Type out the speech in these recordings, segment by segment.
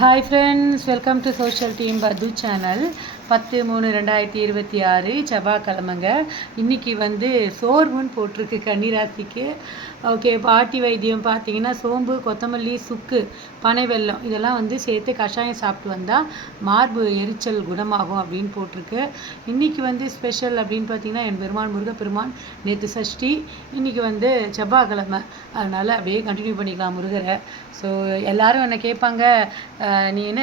Hi friends, welcome to social team பத்து channel. 10/3/2026 செவ்வாய்க்கிழமைங்க. இன்றைக்கி சோர்வுன்னு போட்டிருக்கு கன்னிராசிக்கு. ஓகே, பாட்டி வைத்தியம் பார்த்தீங்கன்னா சோம்பு, கொத்தமல்லி, சுக்கு, பனை வெல்லம் இதெல்லாம் சேர்த்து கஷாயம் சாப்பிட்டு வந்தால் மார்பு எரிச்சல் குணமாகும் அப்படின்னு போட்டிருக்கு. இன்றைக்கி ஸ்பெஷல் அப்படின்னு பார்த்தீங்கன்னா என் பெருமான் முருகப்பெருமான் நேற்று சஷ்டி, இன்றைக்கி செவ்வாய்க்கிழமை, அதனால் அப்படியே கண்டினியூ பண்ணிக்கலாம் முருகரை. ஸோ எல்லோரும் என்னை கேட்பாங்க, நீ என்ன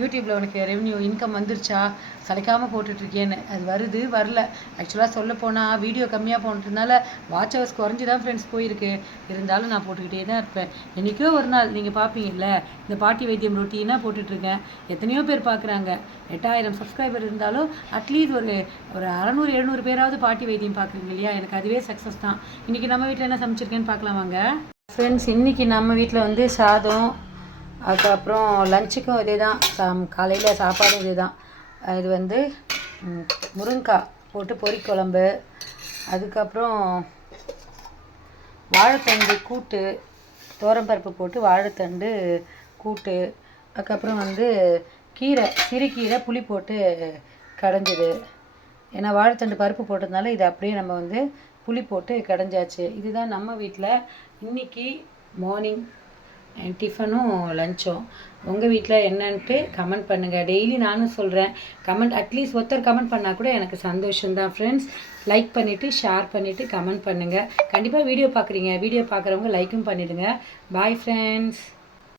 யூடியூப்பில் உனக்கு ரெவன்யூ இன்கம் வந்துருச்சா, சளைக்காமல் போட்டுட்ருக்கேன்னு. அது வருது வரல. ஆக்சுவலாக சொல்ல போனால் வீடியோ கம்மியாக போனதுனால வாட்ச் ஹவர்ஸ் குறைஞ்சி தான் ஃப்ரெண்ட்ஸ் போயிருக்கு. இருந்தாலும் நான் போட்டுக்கிட்டே தான் இருப்பேன். என்றைக்கோ ஒரு நாள் நீங்கள் பார்ப்பீங்கல்ல, இந்த பாட்டி வைத்தியம் ரொட்டீனாக போட்டுட்ருக்கேன். எத்தனையோ பேர் பார்க்குறாங்க. 8000 சப்ஸ்கிரைபர் இருந்தாலும் அட்லீஸ்ட் ஒரு 600-700 பேராவது பாட்டி வைத்தியம் பார்க்குறீங்க இல்லையா, எனக்கு அதுவே சக்ஸஸ் தான். இன்றைக்கி நம்ம வீட்டில் என்ன சமைச்சிருக்கேன்னு பார்க்கலாமாங்க ஃப்ரெண்ட்ஸ். இன்றைக்கி நம்ம வீட்டில் சாதம், அதுக்கப்புறம் லஞ்சுக்கும் இதே தான், காலையில் சாப்பாடும் இதே தான். இது முருங்கைக்காய் போட்டு பொரிக்குழம்பு, அதுக்கப்புறம் வாழைத்தண்டு கூட்டு, தோரம்பருப்பு போட்டு வாழைத்தண்டு கூட்டு, அதுக்கப்புறம் கீரை, சிறுகீரை புளி போட்டு கடைஞ்சது. ஏன்னா வாழைத்தண்டு பருப்பு போட்டதுனால இதை அப்படியே நம்ம புளி போட்டு கடைஞ்சாச்சு. இதுதான் நம்ம வீட்டில் இன்றைக்கி மார்னிங் டிஃபனும் லஞ்சும். உங்கள் வீட்டில் என்னன்ட்டு கமெண்ட் பண்ணுங்கள். டெய்லி நானும் சொல்கிறேன், கமெண்ட் அட்லீஸ்ட் ஒருத்தர் கமெண்ட் பண்ணால் கூட எனக்கு சந்தோஷம்தான் ஃப்ரெண்ட்ஸ். லைக் பண்ணிவிட்டு ஷேர் பண்ணிவிட்டு கமெண்ட் பண்ணுங்கள். கண்டிப்பாக வீடியோ பார்க்குறீங்க, வீடியோ பார்க்குறவங்க லைக்கும் பண்ணிவிடுங்க. Bye friends.